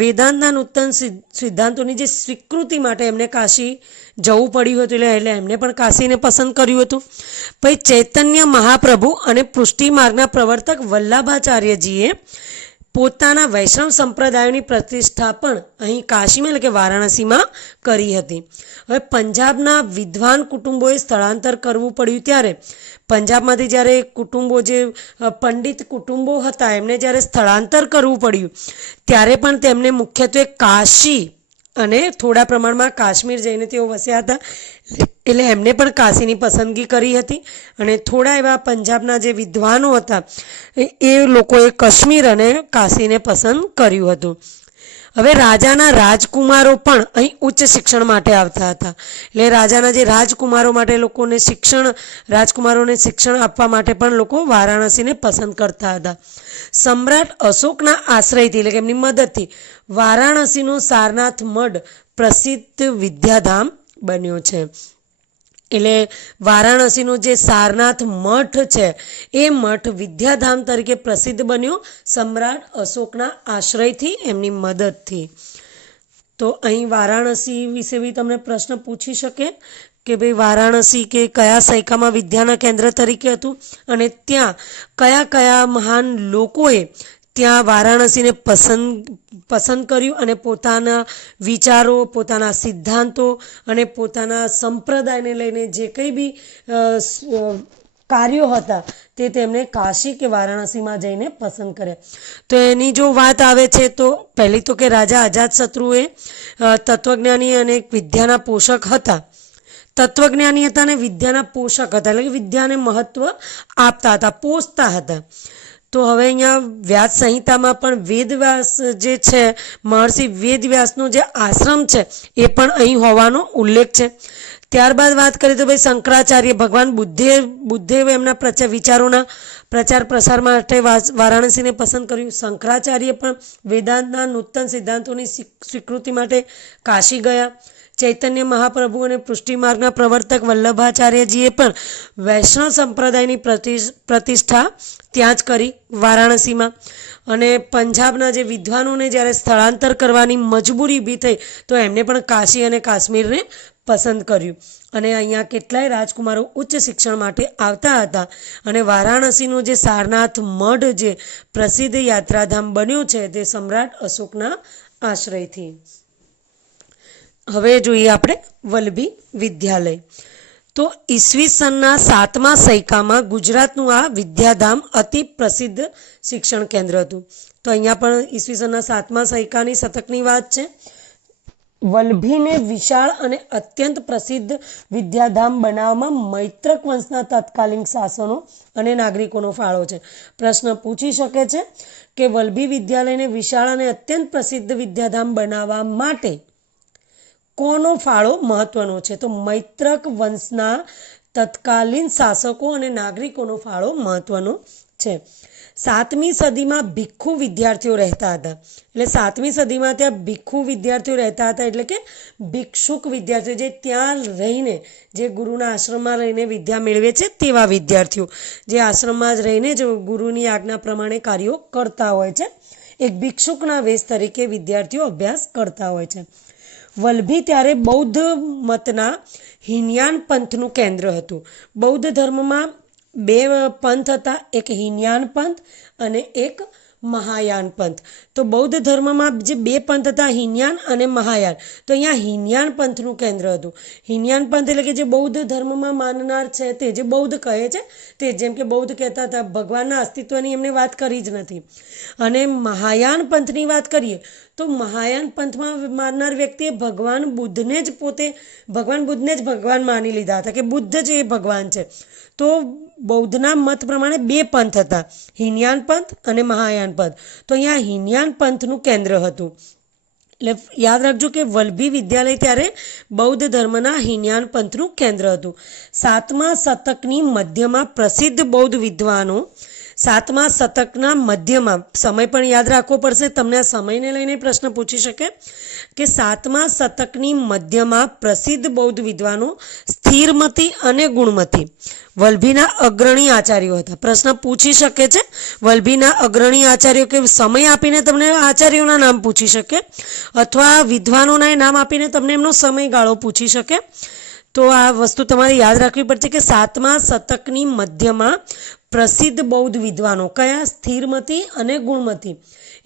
વેદાંતના નૂતન સિદ્ધાંતોની જે સ્વીકૃતિ માટે એમને કાશી જવું પડ્યું હતું, એટલે એમને પણ કાશીને પસંદ કર્યું હતું. પછી ચૈતન્ય મહાપ્રભુ અને પુષ્ટિ માર્ગના પ્રવર્તક વલ્લભાચાર્યજીએ પોતાના વૈષ્ણવ સંપ્રદાયોની પ્રતિષ્ઠા પણ અહીં કાશીમાં એટલે કે વારાણસીમાં કરી હતી. હવે પંજાબના વિદ્વાન કુટુંબોએ સ્થળાંતર કરવું પડ્યું ત્યારે પંજાબમાંથી જ્યારે કુટુંબો, જે પંડિત કુટુંબો હતા, એમને જ્યારે સ્થળાંતર કરવું પડ્યું ત્યારે પણ તેમને મુખ્યત્વે કાશી અને થોડા પ્રમાણમાં કાશ્મીર જઈને તેઓ વસ્યા હતા, એટલે એમને પણ કાશીની પસંદગી કરી હતી. અને થોડા એવા પંજાબના જે વિદ્વાનો હતા એ લોકોએ કાશ્મીર અને કાશીને પસંદ કર્યું હતું. હવે રાજાના રાજકુમારો પણ અહીં ઉચ્ચ શિક્ષણ માટે આવતા હતા, એટલે રાજાના જે રાજકુમારો માટે લોકોને રાજકુમારોને શિક્ષણ આપવા માટે પણ લોકો વારાણસીને પસંદ કરતા હતા. સમ્રાટ અશોકના આશ્રયથી એટલે કે એમની મદદથી વારાણસીનો સારનાથ મઠ પ્રસિદ્ધ વિદ્યાધામ બન્યો છે. એટલે વારાણસીનો જે સારનાથ મઠ છે એ મઠ વિદ્યાધામ તરીકે પ્રસિદ્ધ બન્યો સમ્રાટ અશોકના આશ્રયથી, એમની મદદથી. તો અહીં વારાણસી વિશે બી તમને પ્રશ્ન પૂછી શકે કે ભાઈ વારાણસી કે કયા સૈકામાં વિદ્યાના કેન્દ્ર તરીકે હતું અને ત્યાં કયા કયા મહાન લોકોએ ત્યાં વારાણસીને પસંદ કર્યું અને પોતાના વિચારો, પોતાના સિદ્ધાંતો અને પોતાના સંપ્રદાયને લઈને જે કંઈ બી કાર્યો હતા તે તેમણે કાશી કે વારાણસીમાં જઈને પસંદ કર્યા. તો એની જો વાત આવે છે તો પહેલી તો કે રાજા અજાતશત્રુએ તત્વજ્ઞાની અને વિદ્યાના પોષક હતા. તત્વજ્ઞાની હતા અને વિદ્યાના પોષક હતા, એટલે કે વિદ્યાને મહત્વ આપતા હતા, પોષતા હતા. તો હવે અહીંયા વ્યાસ સંહિતામાં પણ વેદવ્યાસ જે છે, મહર્ષિ વેદવ્યાસનો જે આશ્રમ છે એ પણ અહીં હોવાનો ઉલ્લેખ છે. ત્યારબાદ વાત કરીએ તો ભાઈ શંકરાચાર્ય, ભગવાન બુદ્ધે એમના વિચારોના પ્રચાર પ્રસાર માટે વારાણસીને પસંદ કર્યું. શંકરાચાર્ય પણ વેદાંતના નૂતન સિદ્ધાંતોની સ્વીકૃતિ માટે કાશી ગયા. ચૈતન્ય મહાપ્રભુ અને પુષ્ટિ માર્ગના પ્રવર્તક વલ્લભાચાર્યજીએ પણ વૈષ્ણવ સંપ્રદાયની પ્રતિષ્ઠા ત્યાં જ કરી, વારાણસીમાં. અને પંજાબના જે વિદ્વાનોને જ્યારે સ્થળાંતર કરવાની મજબૂરી ઊભી થઈ તો એમને પણ કાશી અને કાશ્મીરને પસંદ કર્યું. અને અહીંયા કેટલાય રાજકુમારો ઉચ્ચ શિક્ષણ માટે આવતા હતા. અને વારાણસીનો જે સારનાથ મઢ જે પ્રસિદ્ધ યાત્રાધામ બન્યું છે તે સમ્રાટ અશોકના આશ્રયથી. હવે જોઈએ આપણે વલ્લભી વિદ્યાલય. તો ઈસવીસનના 7મા સૈકામાં ગુજરાતનું આ વિદ્યાધામ અતિ પ્રસિદ્ધ શિક્ષણ કેન્દ્ર હતું. તો અહીંયા પણ ઈસવીસનના 7મા સૈકાની શતકની વાત છે. વલ્લભીને વિશાળ અને અત્યંત પ્રસિદ્ધ વિદ્યાધામ બનાવવામાં મૈત્રક વંશના તત્કાલીન શાસનો અને નાગરિકોનો ફાળો છે. પ્રશ્ન પૂછી શકે છે કે વલ્લભી વિદ્યાલયને વિશાળ અને અત્યંત પ્રસિદ્ધ વિદ્યાધામ બનાવવા માટે કોનો ફાળો મહત્વનો છે? તો મૈત્રક વંશના તત્કાલીન શાસકો અને નાગરિકોનો ફાળો મહત્વનો છે. 7મી સદીમાં ભિક્ષુ વિદ્યાર્થીઓ રહેતા હતા. એટલે 7મી સદીમાં ત્યાં ભિક્ષુ વિદ્યાર્થીઓ રહેતા હતા, એટલે કે ભિક્ષુક વિદ્યાર્થીઓ જે ત્યાં રહીને, જે ગુરુના આશ્રમમાં રહીને વિદ્યા મેળવે છે તેવા વિદ્યાર્થીઓ, જે આશ્રમમાં જ રહીને જ ગુરુની આજ્ઞા પ્રમાણે કાર્યો કરતા હોય છે. એક ભિક્ષુકના વેશ તરીકે વિદ્યાર્થીઓ અભ્યાસ કરતા હોય છે. વલ્લભી ત્યારે બૌદ્ધ મતના હીનયાન પંથનું કેન્દ્ર હતું. બૌદ્ધ ધર્મમાં 2 પંથ હતા, એક હીનયાન પંથ અને એક મહાયાન પંથ. તો બૌદ્ધ ધર્મમાં જે 2 પંથ હતા, હીનયાન અને મહાયાન, તો અહીંયા હીનયાન પંથનું કેન્દ્ર હતું. હીનયાન પંથ એટલે કે જે બૌદ્ધ ધર્મમાં માનનાર છે તે, જે બૌદ્ધ કહે છે તે, જેમ કે બૌદ્ધ કહેતા હતા ભગવાનના અસ્તિત્વની એમને વાત કરી જ નથી. અને મહાયાન પંથની વાત કરીએ તો મહાયાન પંથમાં માનનાર વ્યક્તિએ ભગવાન બુદ્ધને જ ભગવાન માની લીધા હતા, કે બુદ્ધ જ એ ભગવાન છે. તો બૌદ્ધના મત પ્રમાણે 2 પંથ હતા, હીનયાન પંથ અને મહાયાન પંથ. તો અહીંયા હીનયાન પંથનું કેન્દ્ર હતું. એટલે યાદ રાખજો કે વલ્લભી વિદ્યાલય ત્યારે બૌદ્ધ ધર્મના હીનયાન પંથનું કેન્દ્ર હતું. 7મા શતકની મધ્યમાં પ્રસિદ્ધ બૌદ્ધ વિદ્વાનો, 7મા શતકના મધ્યમાં, સમય પણ યાદ રાખવો પડશે, તમને આ સમયને લઈને પ્રશ્ન પૂછી શકે કે 7મા શતકની મધ્યમાં પ્રસિદ્ધ બૌદ્ધ વિદ્વાનો સ્થિરમતી અને ગુણમતી વલ્લભીના અગ્રણી આચાર્યો હતા. પ્રશ્ન પૂછી શકે છે વલ્લભીના અગ્રણી આચાર્યો, કે સમય આપીને તમને આચાર્યોના નામ પૂછી શકે, અથવા વિદ્વાનોના નામ આપીને તમને એમનો સમયગાળો પૂછી શકે. તો આ વસ્તુ તમારે યાદ રાખવી પડશે કે 7મા શતકની મધ્યમાં પ્રસિદ્ધ બૌદ્ધ વિદ્વાનો કયા? સ્થિરમતી અને ગુણમતી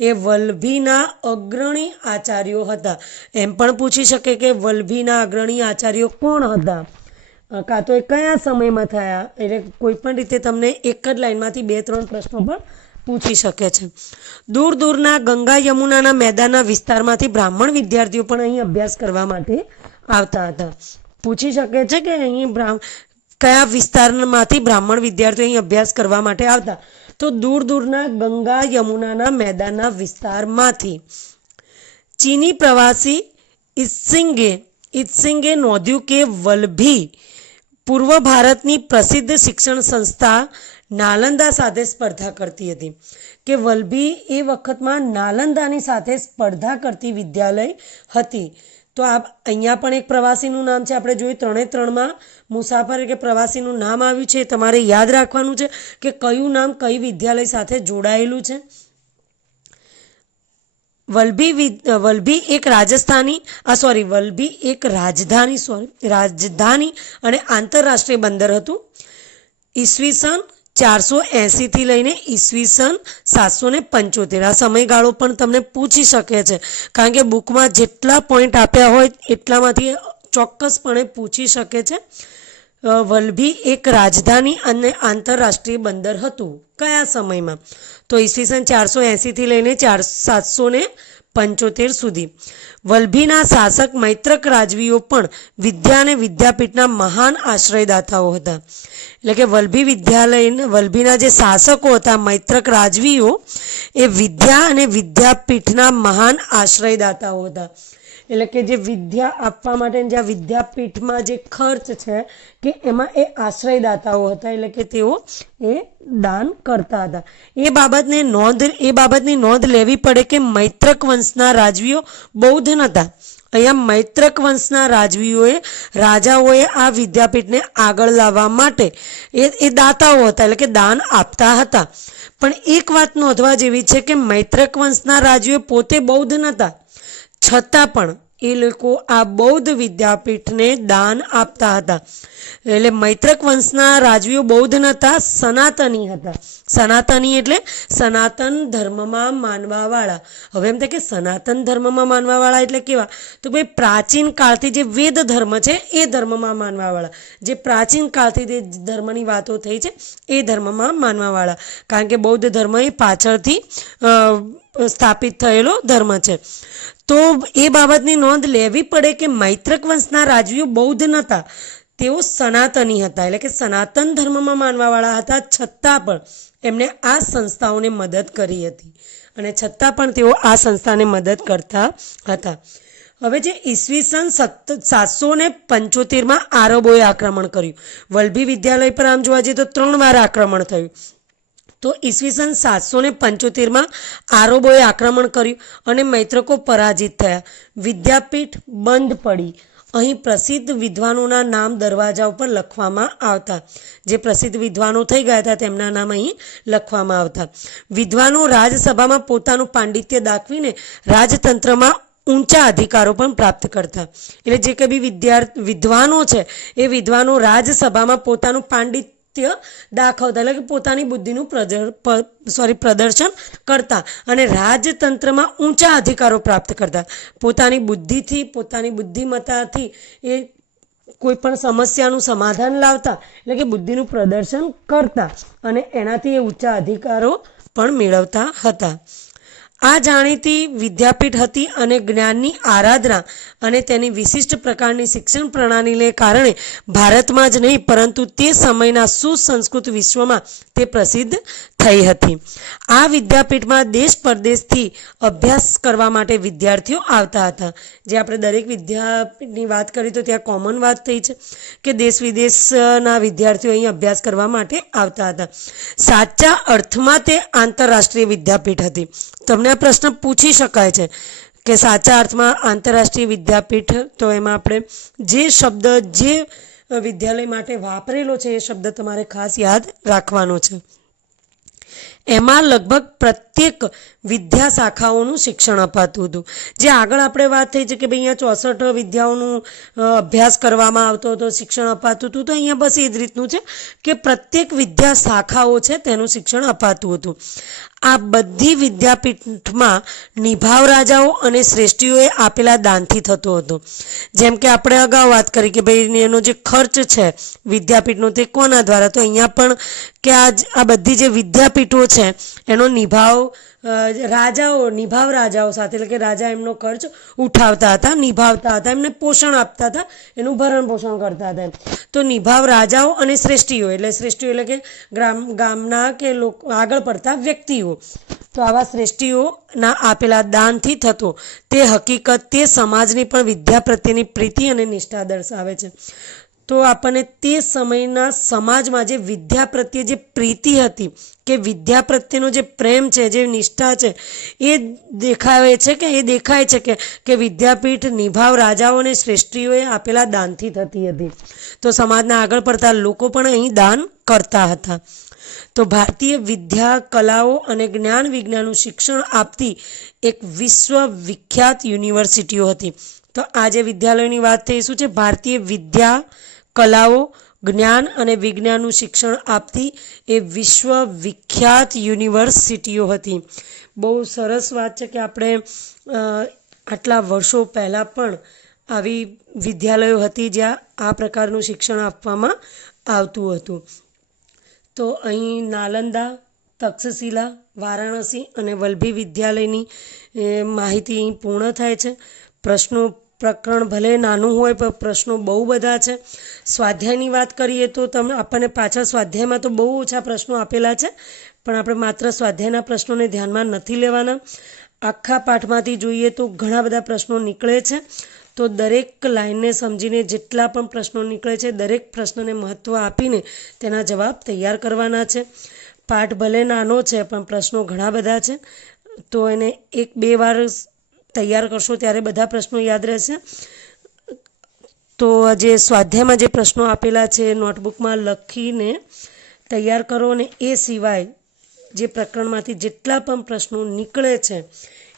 એ વલ્લભીના અગ્રણી આચાર્યો હતા. એમ પણ પૂછી શકે કે વલ્લભીના અગ્રણી આચાર્યો કોણ હતા, કાં તો એ કયા સમયમાં થયા. એટલે કોઈ પણ રીતે તમને એક જ લાઈનમાંથી 2-3 પ્રશ્નો પણ પૂછી શકે છે. દૂર દૂરના ગંગા યમુનાના મેદાનના વિસ્તારમાંથી બ્રાહ્મણ વિદ્યાર્થીઓ પણ અહીં અભ્યાસ કરવા માટે આવતા હતા. પૂછી શકે છે કે અહીં કયા વિસ્તારમાંથી બ્રાહ્મણ વિદ્યાર્થીઓ અહીં અભ્યાસ કરવા માટે આવતા? તો દૂર દૂરના ગંગા યમુનાના મેદાનના વિસ્તારમાંથી. ચીની પ્રવાસી ઇત્સિંગે નોંધ્યું કે વલ્લભી પૂર્વ ભારતની પ્રસિદ્ધ શિક્ષણ સંસ્થા નાલંદા સાથે સ્પર્ધા કરતી હતી. કે વલ્લભી એ વખતમાં નાલંદાની સાથે સ્પર્ધા કરતી વિદ્યાલય હતી. તો આ અહીંયા પણ એક પ્રવાસીનું નામ છે, આપણે જોયું 3-3માં મુસાફર કે પ્રવાસીનું નામ આવ્યું છે. તમારે યાદ રાખવાનું છે કે કયું નામ કઈ વિદ્યાલય સાથે જોડાયેલું છે. વલ્લભી એક રાજધાની અને આંતરરાષ્ટ્રીય બંદર હતું. ઈસવીસન 480 થી લઈને ઈસવીસન 775 આ સમયગાળો પણ તમને પૂછી શકે છે, કારણ કે બુકમાં જેટલા પોઈન્ટ આપ્યા હોય એટલામાંથી ચોક્કસપણે પૂછી શકે છે. વલ્લભી એક રાજધાની અને આંતરરાષ્ટ્રીય બંદર હતું. કયા સમયમાં? તો ઈસવીસન 480 થી લઈને 775 સુધી. વલ્લભીના શાસક મૈત્રક રાજવીઓ પણ વિદ્યા અને વિદ્યાપીઠના મહાન આશ્રયદાતાઓ હતા. એટલે કે વલ્લભીના જે શાસકો હતા મૈત્રક રાજવીઓ એ વિદ્યા અને વિદ્યાપીઠના મહાન આશ્રયદાતાઓ હતા. એટલે કે જે વિદ્યા આપવા માટે જ્યાં વિદ્યાપીઠમાં જે ખર્ચ છે કે એમાં એ આશ્રયદાતાઓ હતા, એટલે કે તેઓ એ દાન કરતા હતા. એ બાબતની નોંધ લેવી પડે કે મૈત્રક વંશના રાજવીઓ બૌદ્ધ નહોતા, અહીંયા મૈત્રક વંશના રાજાઓએ આ વિદ્યાપીઠને આગળ લાવવા માટે એ દાતાઓ હતા, એટલે કે દાન આપતા હતા. પણ એક વાત નોંધવા જેવી છે કે મૈત્રક વંશના રાજવીઓ પોતે બૌદ્ધ નહોતા, છતાં પણ એ લોકો આ બૌદ્ધ વિદ્યાપીઠને દાન આપતા હતા. એટલે મૈત્રક વંશના રાજવીઓ બૌદ્ધ નહોતા, સનાતની હતા. સનાતની એટલે સનાતન ધર્મમાં માનવાવાળા. હવે એમ થાય કે સનાતન ધર્મમાં માનવાવાળા એટલે કેવા? તો ભાઈ પ્રાચીન કાળથી જે વેદ ધર્મ છે એ ધર્મમાં માનવાવાળા, જે પ્રાચીન કાળથી જે ધર્મની વાતો થઈ છે એ ધર્મમાં માનવાવાળા. કારણ કે બૌદ્ધ ધર્મ એ પાછળથી સ્થાપિત થયેલો ધર્મ છે. તો એ બાબતની નોંધ લેવી પડે કે મૈત્રક વંશના રાજવીઓ બૌદ્ધ નહોતા, તેઓ સનાતની હતા, એટલે કે સનાતન ધર્મમાં માનવાવાળા હતા. છતાં પણ એમણે આ સંસ્થાઓને મદદ કરી હતી અને છતાં પણ તેઓ આ સંસ્થાને મદદ કરતા હતા. હવે જે ઈસવીસન 775માં આરબોએ આક્રમણ કર્યું. વલ્લભી વિદ્યાલય પર આમ જોવા જઈએ તો 3 વાર આક્રમણ થયું. તો ઈસવીસન 775માં આરબોએ આક્રમણ કર્યું અને મૈત્રકો પરાજિત થયા. વિદ્યાપીઠ બંધ પડી. અહીં પ્રસિદ્ધ વિદ્વાનોના નામ દરવાજા ઉપર લખવામાં આવતા. જે પ્રસિદ્ધ વિદ્વાનો થઈ ગયા હતા તેમના નામ અહીં લખવામાં આવતા. વિદ્વાનો રાજસભામાં પોતાનું પાંડિત્ય દાખવીને રાજતંત્રમાં ઊંચા અધિકારો પણ પ્રાપ્ત કરતા. એટલે જે કંઈ બી વિદ્વાનો છે એ વિદ્વાનો રાજસભામાં પોતાનું પાંડિત્ય દાખવતા, એટલે કે પોતાની બુદ્ધિનું પ્રદર્શન કરતા અને રાજતંત્રમાં ઊંચા અધિકારો પ્રાપ્ત કરતા. પોતાની બુદ્ધિથી, પોતાની બુદ્ધિમત્તાથી એ કોઈ પણ સમસ્યાનું સમાધાન લાવતા, એટલે કે બુદ્ધિનું પ્રદર્શન કરતા અને એનાથી એ ઊંચા અધિકારો પણ મેળવતા હતા. આ જાણીતી વિદ્યાપીઠ હતી અને જ્ઞાનની આરાધના અને તેની વિશિષ્ટ પ્રકારની શિક્ષણ પ્રણાલીને કારણે ભારતમાં જ નહીં પરંતુ તે સમયના સુસંસ્કૃત વિશ્વમાં તે પ્રસિદ્ધ થઈ હતી. આ વિદ્યાપીઠમાં દેશ પરદેશથી અભ્યાસ કરવા માટે વિદ્યાર્થીઓ આવતા હતા. જે આપણે દરેક વિદ્યાપીઠની વાત કરી તો ત્યાં કોમન વાત થઈ છે કે દેશ વિદેશના વિદ્યાર્થીઓ અહીં અભ્યાસ કરવા માટે આવતા હતા. સાચા અર્થમાં તે આંતરરાષ્ટ્રીય વિદ્યાપીઠ હતી. તમને આ પ્રશ્ન પૂછી શકાય છે કે સાચા અર્થમાં આંતરરાષ્ટ્રીય વિદ્યાપીઠ, તો એમાં આપણે જે શબ્દ જે વિદ્યાલય માટે વાપરેલો છે એ શબ્દ તમારે ખાસ યાદ રાખવાનો છે. એમાં લગભગ પ્રત્યેક વિદ્યા શાખાઓનું શિક્ષણ અપાતું હતું. જે આગળ આપણે વાત થઈ છે કે ભાઈ અહીંયા 64 વિદ્યાઓનું અભ્યાસ કરવામાં આવતો હતો, શિક્ષણ અપાતું હતું, તો અહીંયા બસ એ જ રીતનું છે કે પ્રત્યેક વિદ્યા શાખાઓ છે તેનું શિક્ષણ અપાતું હતું. આ બધી વિદ્યાપીઠમાં નિભાવ રાજાઓ અને શ્રેષ્ઠીઓએ આપેલા દાનથી થતો હતો. જેમ કે આપણે અગાઉ વાત કરી કે ભાઈ એનો જે ખર્ચ છે વિદ્યાપીઠનો તે કોના દ્વારા, તો અહીંયા પણ કે આ બધી જે વિદ્યાપીઠો છે એનો નિભાવ રાજાઓ સાથે, એટલે કે રાજા એમનો ખર્ચ ઉઠાવતા હતા, નિભાવતા હતા, એમને પોષણ આપતા હતા, એનું ભરણ પોષણ કરતા હતા. તો નિભાવ રાજાઓ અને શ્રેષ્ઠીઓ, એટલે શ્રેષ્ઠીઓ એટલે કે ગામના કે લોકો આગળ પડતા વ્યક્તિઓ. તો આવા શ્રેષ્ઠીઓના આપેલા દાનથી થતો તે હકીકત તે સમાજની પણ વિદ્યા પ્રત્યેની પ્રીતિ અને નિષ્ઠા દર્શાવે છે. તો આપણને તે સમયના સમાજમાં જે વિદ્યા પ્રત્યે જે પ્રીતિ હતી કે વિદ્યા પ્રત્યેનો જે પ્રેમ છે, જે નિષ્ઠા છે એ દેખાય છે કે વિદ્યાપીઠ નિભાવ રાજાઓ અને શ્રેષ્ઠીઓએ આપેલા દાનથી થતી હતી. તો સમાજના આગળ પડતા લોકો પણ અહીં દાન કરતા હતા. તો ભારતીય વિદ્યા, કલાઓ અને જ્ઞાન વિજ્ઞાનનું શિક્ષણ આપતી એક વિશ્વવિખ્યાત યુનિવર્સિટીઓ હતી. તો આ જે વિદ્યાલયોની વાત થઈ શું છે? ભારતીય વિદ્યા, કલાઓ, જ્ઞાન અને વિજ્ઞાનનું શિક્ષણ આપતી એ વિશ્વવિખ્યાત યુનિવર્સિટીઓ હતી. બહુ સરસ વાત છે કે આપણે આટલા વર્ષો પહેલાં પણ આવી વિદ્યાલયો હતી જ્યાં આ પ્રકારનું શિક્ષણ આપવામાં આવતું હતું. તો અહીં નાલંદા, તક્ષશિલા, વારાણસી અને વલ્લભી વિદ્યાલયની માહિતી પૂર્ણ થાય છે. પ્રકરણ ભલે નાનું હોય પણ પ્રશ્નો બહુ બધા છે. સ્વાધ્યાયની વાત કરીએ તો આપણને પાછળ સ્વાધ્યાયમાં તો બહુ ઓછા પ્રશ્નો આપેલા છે, પણ આપણે માત્ર સ્વાધ્યાયના પ્રશ્નોને ધ્યાનમાં નથી લેવાના. આખા પાઠમાંથી જોઈએ તો ઘણા બધા પ્રશ્નો નીકળે છે. તો દરેક લાઈનને સમજીને જેટલા પણ પ્રશ્નો નીકળે છે દરેક પ્રશ્નને મહત્ત્વ આપીને તેના જવાબ તૈયાર કરવાના છે. પાઠ ભલે નાનો છે પણ પ્રશ્નો ઘણા બધા છે, તો એને 1-2 વાર તૈયાર કરશો ત્યારે બધા પ્રશ્નો યાદ રહેશે. તો જે સ્વાધ્યાયમાં જે પ્રશ્નો આપેલા છે નોટબુકમાં લખીને તૈયાર કરો, અને એ સિવાય જે પ્રકરણમાંથી જેટલા પણ પ્રશ્નો નીકળે છે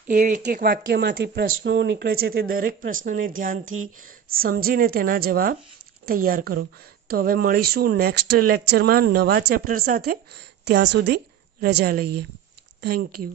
એ એક એક વાક્યમાંથી પ્રશ્નો નીકળે છે તે દરેક પ્રશ્નને ધ્યાનથી સમજીને તેના જવાબ તૈયાર કરો. તો હવે મળીશું નેક્સ્ટ લેક્ચરમાં નવા ચેપ્ટર સાથે. ત્યાં સુધી રજા લઈએ. Thank you.